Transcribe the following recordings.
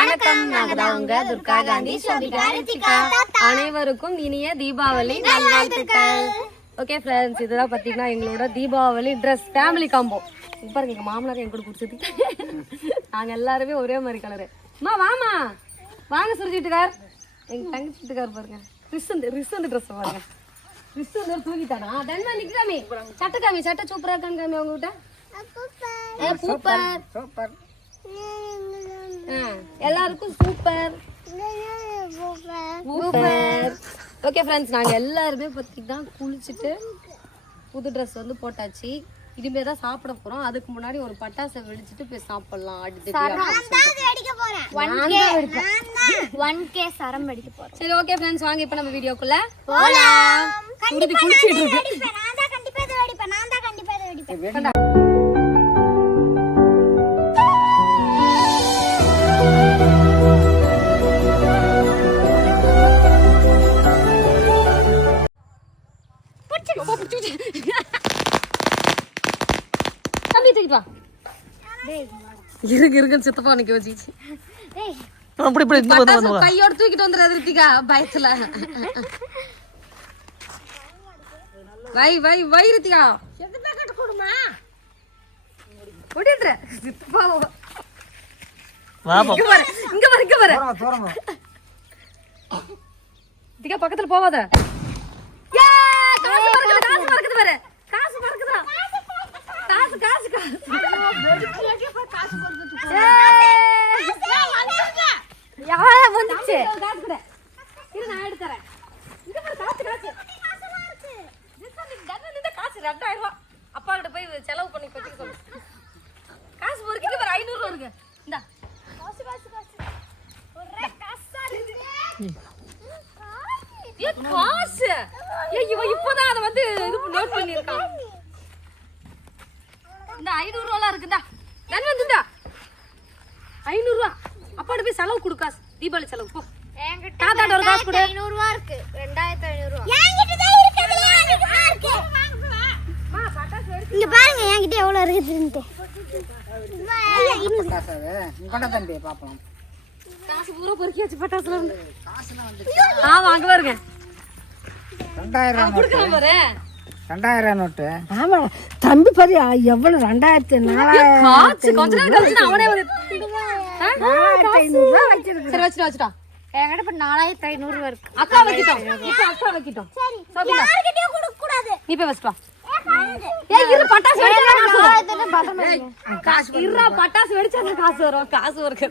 வணக்கம். நாங்க தான் உங்க துர்கா காந்தி அனைவருக்கும் இனிய தீபாவளி நல்வாழ்த்துக்கள். ஓகே ஃப்ரெண்ட்ஸ் இதெல்லாம் பார்த்தீங்கன்னா எங்களோட தீபாவளி ட்ரெஸ் ஃபேமிலி காம்போ பாருங்க எங்க மாமனார் என் கூட பிடிச்சது. நாங்க எல்லாருமே ஒரே மாதிரி கலரு அம்மா வாமா வாங்க சுருஜிட்டுக்கார் எங்க தங்கச்சி வீட்டுக்கார் பாருங்க. ரிசந்து ரிசந்து ட்ரெஸ் பாருங்க. ரிசந்து தூக்கிட்டானா தன்மா நிக்கிறாமே சட்டை காமி சட்டை சூப்பரா இருக்கான்னு காமி அவங்க கிட்ட ஏ, சூப்பர். சூப்பர் எல்லாருக்கும் சூப்பர். சூப்பர். ஓகே ஃப்ரெண்ட்ஸ் நாங்கள் எல்லாருமே பார்த்தீங்கன்னா குளிச்சுட்டு புது ட்ரெஸ் வந்து போட்டாச்சு. இனிமே தான் சாப்பிட போறோம். அதுக்கு முன்னாடி ஒரு பட்டாசை வெடிச்சிட்டு போய் சாப்பிடலாம். அடுத்து சரம். வெடிக்க போறோம். சரி ஓகே ஃப்ரெண்ட்ஸ் வாங்க இப்போ நம்ம வீடியோக்குள்ள போலாம். இருக்கு. நான் தான் கண்டிப்பா வெடிப்பேன். நான் தான் கண்டிப்பா வெடிப்பேன். இருக்கு இருக்குன்னு சித்தப்பா நிக்க வச்சுச்சு அப்படி இப்படி இந்த வந்து பட்டாசு கையோட தூக்கிட்டு வந்துடுறது ரித்திகா பயத்துல. வை வை வை ரித்திகா. ஓடிடுற சித்தப்பா வா இங்க பாரு இங்க பாரு இங்க பாரு. தூரங்க ரித்திகா பக்கத்துல போவாத ஏ, காசு பறக்குது காசு பறக்குது பாரு காசு பறக்குதா காசு வந்துச்சு இரு நான் காசு. காசு காசு ரெண்டாயிரம் அப்பா கிட்ட போய் செலவு பண்ணி பத்தி சொல்லு காசு பொறுக்கிட்டு ஒரு ஐநூறு ரூபா இருக்கு இந்தா காசு காசு காசு ஒரே காசா இருக்கு ஏ காசு ஏ இவன் இப்போதான் அதை வந்து இது நோட் பண்ணியிருக்கான். இந்த ஐநூறு ரூபாலாம் இருக்குதா நான் வந்துடா ஐநூறு ரூபா அப்பாட்ட போய் செலவு கொடு காசு. தீபாவளி செலவு. போ. தாத்தாட்ட ஒரு காசு கொடு. இருக்கு. ரெண்டாயிரத்தி ஐநூறு ரூபா என்கிட்ட தான் இருக்கு அதிகமா இருக்கு இங்க பாருங்க என்கிட்ட எவ்வளவு இருக்குதுன்ட்டு. கொண்ட தம்பி பாப்போம். காசு பூரா பொறுக்கி வச்சு பட்டாசுல இருந்து. ஆமா அங்க பாருங்க. ரெண்டாயிரம் ரெண்டாயிரம் நோட்டு. ஆமா. தம்பி பாரு எவ்வளவு ரெண்டாயிரத்தி நான் அவனே வச்சிருக்கு சரி வச்சுட்டு வச்சுட்டோம் என்கிட்ட இப்ப நாலாயிரத்தி ஐநூறு இருக்கு. அக்கா வைக்கிட்டோம். இப்ப அக்கா வைக்கிட்டோம். நீ போய் வச்சுட்டு வா. ஏய் இரு பட்டாசு வெடிச்சா காசு வரும்? ஏய், காசு இருடா பட்டாசு வெடிச்சா காசு வரும்? காசு இருக்கு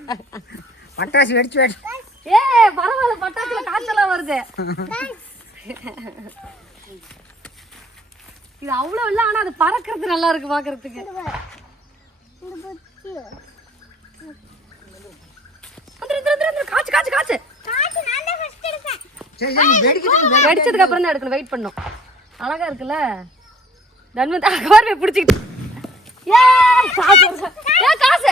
பட்டாசு வெடிச்சு வெடிச்சு ஏ பரவாயில்ல பட்டாசுல காசெல்லாம் வருது. இது அவ்வளவு இல்ல ஆனா அது பறக்கிறது நல்லா இருக்கு எடுப்பேன் சரி சரி வெடிக்கிட்டு வெடிச்சதுக்கு அப்புறம் தான் எடுக்கணும். வெயிட் பண்ணும். அழகா இருக்குல்ல? தன்வந்த் அகவார்வை பிடிச்சிக்கிட்டு. ஏ காசு வருது. ஏ காசு.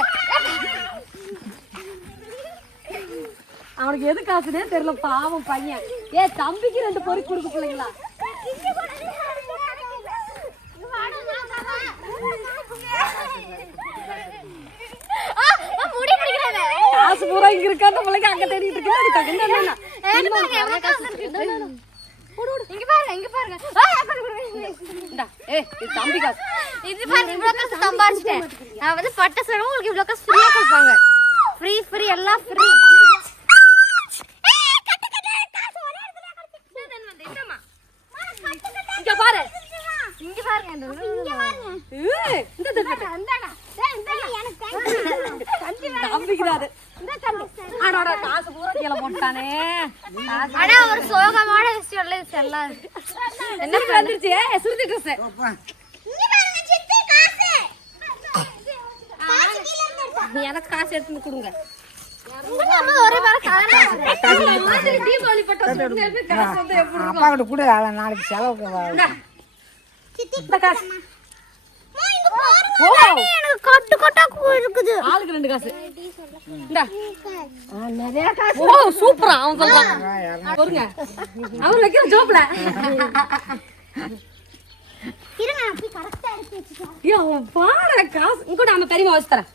அவனுக்கு எது காசுனே தெரியல பாவம் பையன். ஏ தம்பிக்கு ரெண்டு பொறுக்கி கொடுக்க பிள்ளைங்களா? பூரா இங்க இருக்கா? அந்த பிள்ளைங்க அங்க தேடிட்டு இருக்கு? இங்க பாருங்க. இங்க பாருங்க. ஏய் இது தம்பி காசு. இது பாருங்க இவ்வளவு காசு சம்பாதிச்சிட்டேன் நான் வந்து பட்ட செலவு உங்களுக்கு இவ்வளவு காசு ஃப்ரீயா கொடுப்பாங்க. ஃப்ரீ ஃப்ரீ எல்லாம் ஃப்ரீ இங்க பாரு. இங்க பாருங்க. இந்த இங்க பாருங்க. இந்த இந்தாடா எனக்கு தம்பி தம்பிக்கிறாரு ஆடோட காசு பூரா கீழே போட்டானே ஆனா ஒரு சோகமான விஷயம் இல்ல என்ன வந்துருச்சு? சுருதி ட்ரெஸ் இங்க பாருங்க சித்தி காசு. காசு கீழ இருந்து எனக்கு காசு எடுத்து கொடுங்க. ஒரே மாதிரி தீபாவளி பட்டாசு உண்மையாலுமே காசு வந்து எப்படி இருக்கும்? அப்பா கிட்ட கூட நாளைக்கு செலவுக்கு காசு. ஓ. எனக்கு கொட்டு கொட்டா இருக்குது. ஆளுக்கு ரெண்டு காசு. இந்தா. நிறைய காசு. ஓ சூப்பரா அவன் சொல்றான். பொறுங்க. அவர் வைக்கிற ஜோப்ல இருங்க நான் போய் கரெக்டா எடுத்து வச்சுக்கிறேன். ஐயோ பாரு காசு. இங்க நம்ம பெரியமா வச்சு தரேன்.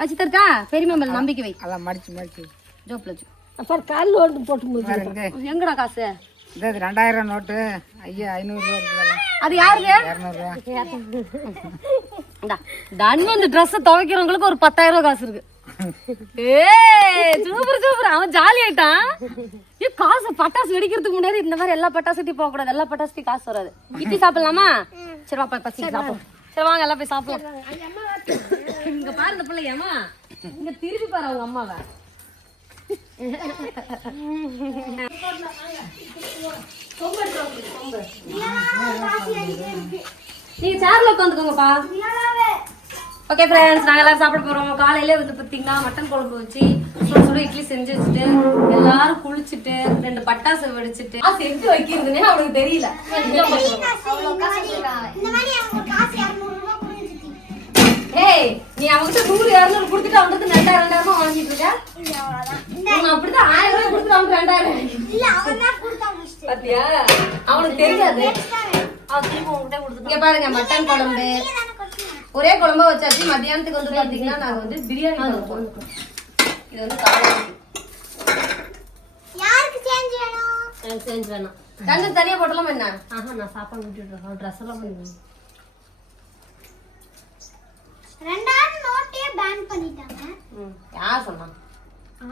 வச்சு தரட்டா? பெரியம்மா மேல நம்பிக்கை வை. அதான் மடிச்சு மடிச்சு. ஜோப்ல வச்சு. அப்புறம் காலில் வந்து போட்டு முடிச்சு எங்கடா காசு? இந்த இது ரெண்டாயிரம் நோட்டு. ஐயா ஐநூறுரூவா இருக்குதெல்லாம் அது யாருங்க இரநூறுவா. இந்தா, தன்வந்த் ட்ரெஸ் துவைக்கிறவங்களுக்கு ஒரு பத்தாயிரம் ரூபாய் காசு இருக்கு. ஏய் சூப்பர் சூப்பர். அவன் ஜாலி ஆயிட்டான். ஏ காசு பட்டாசு வெடிக்கிறதுக்கு முன்னாடி இந்த மாதிரி எல்லா பட்டாசுட்டையும் போக கூடாது எல்லா பட்டாசுட்டையும் காசு வராது. இட்லி சாப்பிடலாமா? சரி வா போய் பசி சாப்பிடும் சரி வாங்க எல்லாம் போய் சாப்பிடலாம். இங்க பாரு இந்த பிள்ளையம்மா இங்க திருப்பி பாரு அவங்க அம்மாவை. நீங்க சேர்ல உட்காந்துக்கோங்கப்பா. ஓகே ஃப்ரெண்ட்ஸ் நாங்க எல்லாரும் சாப்பிட போறோம். காலையில வந்து பாத்தீங்கன்னா மட்டன் குழம்பு வச்சு சுட சுட இட்லி செஞ்சு வச்சுட்டு எல்லாரும் குளிச்சுட்டு ரெண்டு பட்டாசு வெடிச்சிட்டு. செஞ்சு வைக்கிறதுனே அவனுக்கு தெரியல. ஏய் நீ அவன்கிட்ட நூறு இரநூறு கொடுத்துட்டு அவனுக்கு ரெண்டாயிரம் ரெண்டாயிரம் வாங்கிட்டு இருக்க? அப்படிதான் ஆயிரம் ரூபாய் கொடுத்துட்டு அவனுக்கு ரெண்டாயிரம் பாத்தியா? அவனுக்கு தெரியாது. இங்க பாருங்க மட்டன் குழம்பு. ஒரே குழம்பா வச்சாச்சு. மத்தியானத்துக்கு வந்து பாத்தீங்கன்னா நாங்க வந்து பிரியாணி பண்ணுவோம் இது வந்து காலையில எனக்கு செஞ்சு வேணாம். தண்ணி தனியா போட்டலாம் என்ன? ஆஹா நான் சாப்பாடு விட்டுட்டு ட்ரெஸ் எல்லாம் பண்ணுவேன் ரெண்டாயிரம் நோட்டே பேன் பண்ணிட்டாங்க. யார் சொன்னா?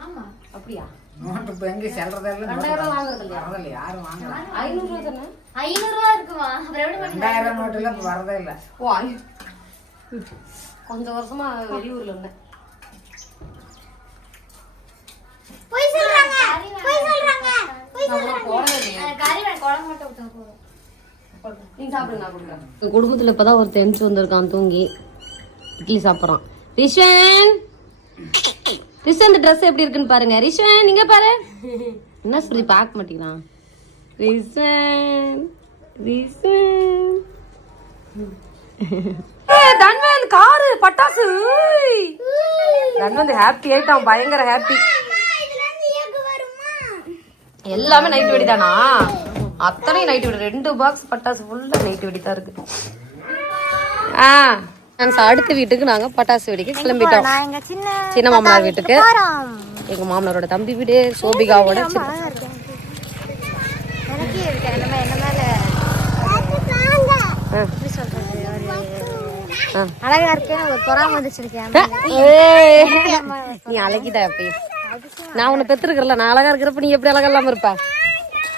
ஆமா. அப்படியா? நோட்டு இப்போ எங்கே செல்றதெல்லாம் ரெண்டாயிரம் வாங்குறது இல்லையா யாரும் வாங்கல. ஐநூறு ரூபாய் தானே? ஐநூறு ரூபா இருக்குமா? அப்புறம் எப்படி பண்ணி ரெண்டாயிரம் நோட்டுல இப்போ வரதே இல்லை. ஓ ஐ- கொஞ்சம் வருஷமா வெளியூர்ல இருந்தேன். போய் சொல்றாங்க போய் சொல்றாங்க போய் நான் போடவே இல்லையே. கறி வேணும் குழம்பு மட்டும் விட்டா போதும். நீங்க சாப்பிடுங்க நான் கொடுக்குறேன். எங்க குடும்பத்துல இப்பதான் ஒரு தெரிஞ்சு வந்திருக்கான் தூங்கி. இட்லி சாப்பிட்றான். ரிஷ்வன்! ரிஷ்வன் இந்த ட்ரெஸ் எப்படி இருக்குன்னு பாருங்க. ரிஷ்வன் நீங்க பாரு. என்ன சொல்லி பார்க்க மாட்டேங்கிறான். ரிஷ்வன் ரிஷ்வன் தன்வந்த் காரு பட்டாசு. தன்வந்த் ஹாப்பி ஆயிட்டான் பயங்கர ஹாப்பி எல்லாமே நைட் வெடி தானா? அத்தனை நைட் வெடி. ரெண்டு பாக்ஸ் பட்டாசு ஃபுல்லா நைட் வெடி தான் இருக்கு. ஆ. நாங்கள் அடுத்த வீட்டுக்கு நாங்க பட்டாசு வெடிக்க கிளம்பிட்டோம். நான் எங்க சின்ன சின்ன மாமனார் வீட்டுக்கு. எங்க மாமனாரோட தம்பி வீடு சோபிகாவோட சின்ன அழகா இருக்கேன் எனக்கு இருக்கு என்ன என்ன மேல ஆ. எப்படி சொல்றது ஆ. ஒரு அழகா இருக்கேன் ஒரு பொறாம நீ அழகிதா அப்படி நான் உன்னை பெற்றிருக்கிறல நான் அழகா இருக்கிறப்ப நீ எப்படி அழகா இல்லாம இருப்ப?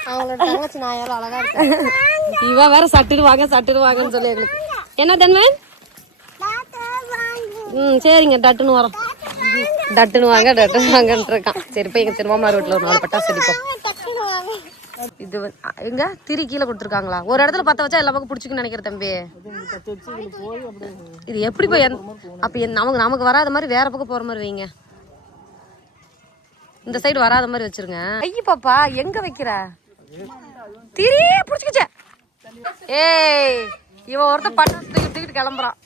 அவங்களோட தங்கச்சி நான் எவ்வளவு அழகா இருக்கேன் இவ வேற சட்டிடுவாங்க சட்டிடுவாங்கன்னு சொல்லி எங்களுக்கு. என்ன தன்வன் ம் சரிங்க டட்டுன்னு வரோம். டட்டுன்னு வாங்க டட்டுன்னு வாங்கன்ட்டு இருக்கான். சரி போய் எங்கள் திருமாமார் வீட்டில் ஒரு நாலு பட்டாசு அடிப்போம் இது எங்க? திரி கீழே கொடுத்துருக்காங்களா? ஒரு இடத்துல பத்த வச்சா எல்லா பக்கம் பிடிச்சிக்குன்னு நினைக்கிறேன் தம்பி. இது எப்படி போய் அப்ப நமக்கு நமக்கு வராத மாதிரி வேற பக்கம் போற மாதிரி வைங்க. இந்த சைடு வராத மாதிரி வச்சிருங்க. ஐய பாப்பா எங்க வைக்கிற? திரி பிடிச்சிக்கிச்ச. ஏய் இவன் ஒருத்த பட்டாசு தூக்கிட்டு கிளம்புறான்.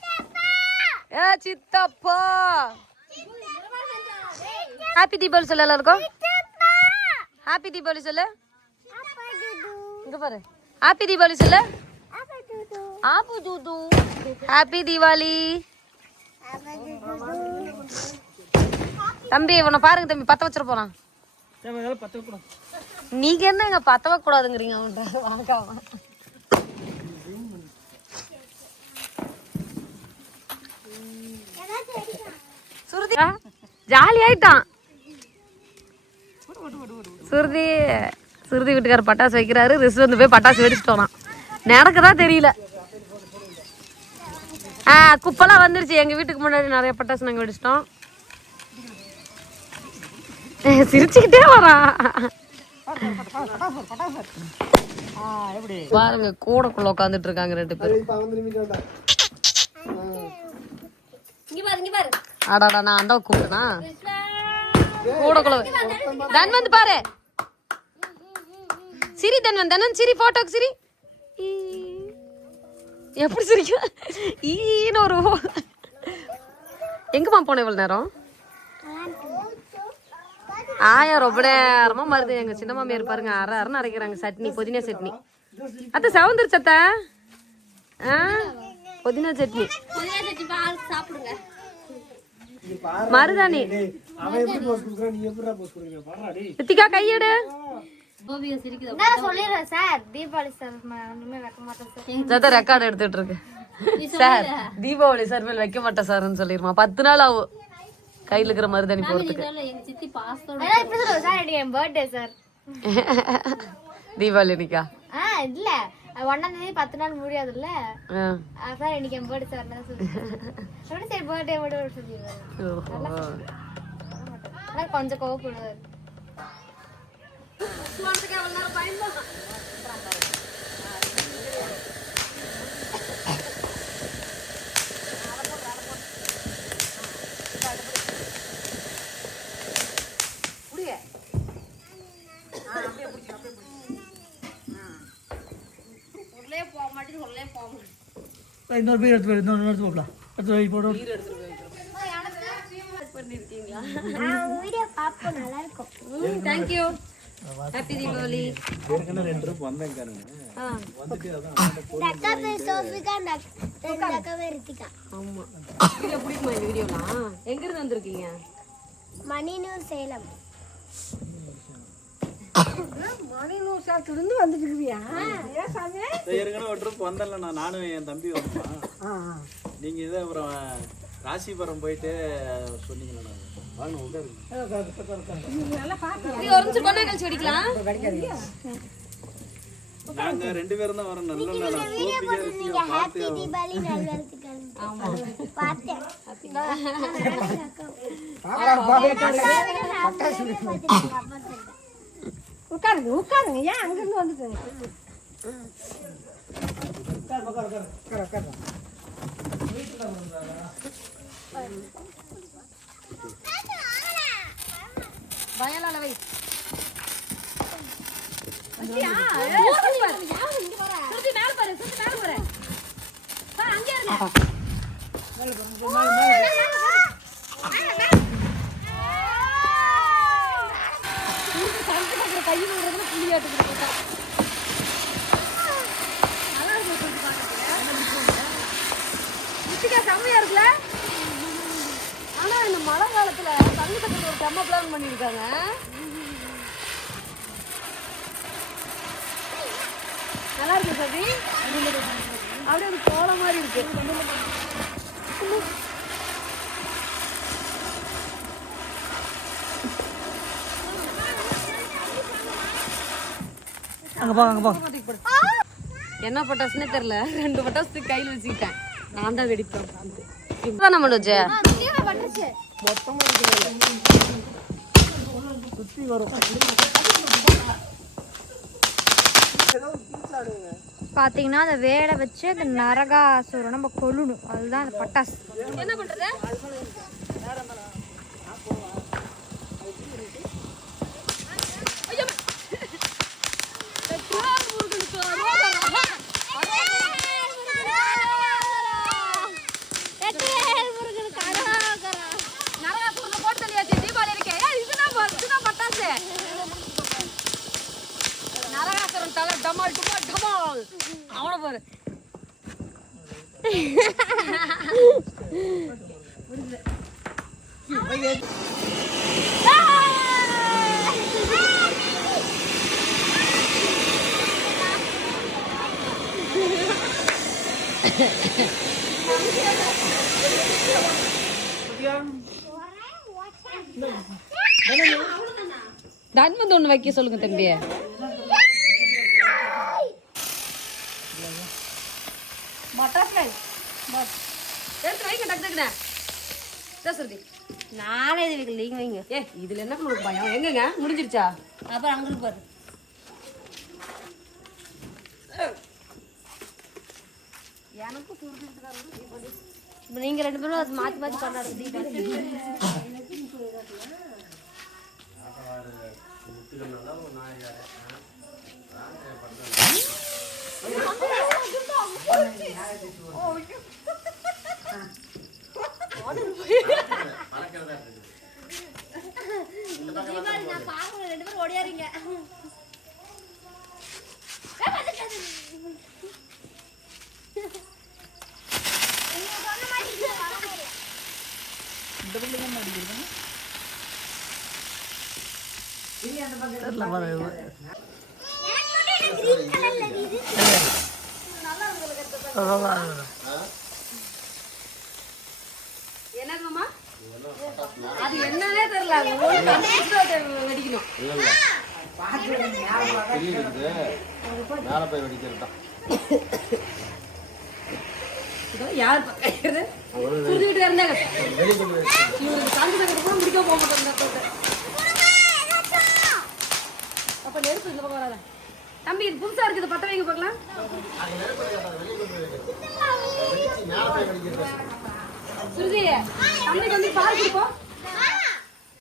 ஏ சித்தப்பா. ஹாப்பி தீபாவளி சொல்ல எல்லாருக்கும். ஹாப்பி தீபாவளி சொல்லு. இங்க பாரு. ஹாப்பி தீபாவளி சொல்லு. ஆப்பு தூது ஹாப்பி தீபாவளி தம்பி இவனை பாருங்க தம்பி பத்த வச்சிட போறான். நீங்க என்ன இங்க பத்த வைக்க கூடாதுங்கிறீங்க அவன்கிட்ட வாங்காம சுருதி ஜாலி ஆயிட்டான் சுருதி சுருதி வீட்டுக்கார பட்டாசு வைக்கிறாரு. ரிசு வந்து போய் பட்டாசு வெடிச்சிட்டு வரான் நடக்கதா தெரியல. ஆ குப்பெல்லாம் வந்துருச்சு. எங்க வீட்டுக்கு முன்னாடி நிறைய பட்டாசு நாங்க வெடிச்சிட்டோம். சிரிச்சுக்கிட்டே வரான். பாருங்க கூடக்குள்ள உட்காந்துட்டு இருக்காங்க ரெண்டு பேரும். அடாடா நான் அந்த கூப்பிட்டனா? கூடக்குள்ள தன் வந்து பாரு. சிரி தன்வன் தனன் சிரி போட்டோக்கு சிரி. எப்படி சிரிக்கும் ஈன்னு ஒரு எங்கம்மா போன இவ்வளவு நேரம்? ஆயா ரொம்ப நேரமா மருது. எங்க சின்ன மாமியார் பாருங்க அரை அரைன்னு அரைக்கிறாங்க. சட்னி புதினா சட்னி. அத்தை செவந்துருச்சு அத்தை. ஆ? புதினா சட்னி. மருதாணி. அவன் எப்படி நான் சொல்லிடுறேன் சார்? தீபாவளி சார் ஒண்ணுமே வைக்க மாட்டேன் சார். ஜாத்தா ரெக்கார்ட் எடுத்துட்டு இருக்கு சார் தீபாவளி சார் மேல் வைக்க மாட்டேன் சார்னு சொல்லிருமா பத்து நாள் ஆகும் கையில இருக்கிற மருதாணி போறதுக்கு இப்படி சொல்லுவேன் சார் இன்னைக்கு என் பர்த்டே சார். தீபாவளி அன்னைக்கா? ஆ இல்ல. ஒன்னாம் தேதி பத்து நாள் முடியாதுல்ல. ஆ. ஆ, சார் இன்னைக்கு என் பர்த்டே சார் என்ன சொல்லி அப்படி சரி பர்த்டே மட்டும். ஆனா கொஞ்சம் கோவப்படுவாரு. இன்னொரு பேர் எடுத்து போய் இன்னொரு எடுத்து போகலாம் எடுத்து போய் போட்டு வீடியோ பாப்போம் நல்லா இருக்கும். தேங்க் யூ ஹாப்பி தீபாவளி ஆ, அக்கா பேர் சோஃபிகா ரெண்டு அக்கா பேர் ரித்திகா. ஆமா. வீடியோ பிடிக்குமா இந்த வீடியோலாம் எங்க இருந்து வந்திருக்கீங்க? மணினூர் சேலம். மணிநூறு சாப்பிட்டு இருந்து வந்துட்டு இருக்கியா ஏன் சாமி? ஏற்கனவே ஒரு ட்ரிப் வந்தேன்ல நான் நானும் என் தம்பி வந்தோம். நீங்க இதே அப்புறம் ராசிபுரம் போயிட்டு சொன்னீங்களா உட்காருங்க நாங்க ரெண்டு பேரும் தான் வரோம். நல்ல ரித்திகா பார்த்து தீபாவளி நல்வாழ்த்துக்கள். பார்த்தேன். உட்காருங்க உட்காருங்க ஏன் அங்கிருந்து வந்துட்டு நல்லா வை செம்மையா இருக்குல்ல ஆனா இந்த மழை காலத்துல தண்ணி தக்கத்துல ஒரு செம்ம பிளான் பண்ணிருக்காங்க நல்லா இருக்கு சதி அப்படியே ஒரு கோலம் மாதிரி இருக்கு. அங்க போ அங்க போ. என்ன பட்டாசுன்னே தெரியல. ரெண்டு பட்டாசு கையில் வச்சுக்கிட்டேன். நான் தான் வெடிப்பேன். வச்சு பட்டுச்சு பாத்தீங்கன்னா அந்த வேலை வச்சு அந்த நரகாசுரம் நம்ம கொல்லணும். அதுதான் அந்த பட்டாசு. என்ன பண்றது நரகாசுரனை போட்டு தள்ளியாச்சு தீபாவளி இருக்கே ஏய், இதுதான் ப- இதுதான் பட்டாசு நரகாசுரன் தலை டமால் டுமால் டமால் அவனை பாரு தன்மந்து ஒண்ணு வைக்க சொல்லுங்க தம்பி. எடுத்து வைங்க டக்கு டக்குனே பேசுறது நானே இது வைக்கல நீங்க வைங்க. ஏ இதுல என்ன உங்களுக்கு பயம்? எங்கங்க? முடிஞ்சிருச்சா? அப்புறம் அங்க பாரு. இப்ப நீங்க ரெண்டு பேரும் அது மாத்தி மாத்தி கொண்டாடுறது ரெண்டு பேரும் ஓடியாரீங்க. தெரியல பாருங்க என்னங்கம்மா அது என்னன்னே தெரியல வெடிக்கணும் போய் வெடிக்கிறது தான் யார் பக்கம் இருந்தாங்க. இவருக்கு சாந்தி சங்கர் கூட முடிக்க போக மாட்டோம் அப்ப நெருப்பு இந்த பக்கம் வராத. தம்பி இது புதுசா இருக்குது. பத்த வைங்க பார்க்கலாம். சுருதி தம்பிக்கு வந்து பால் கொடுப்போம்.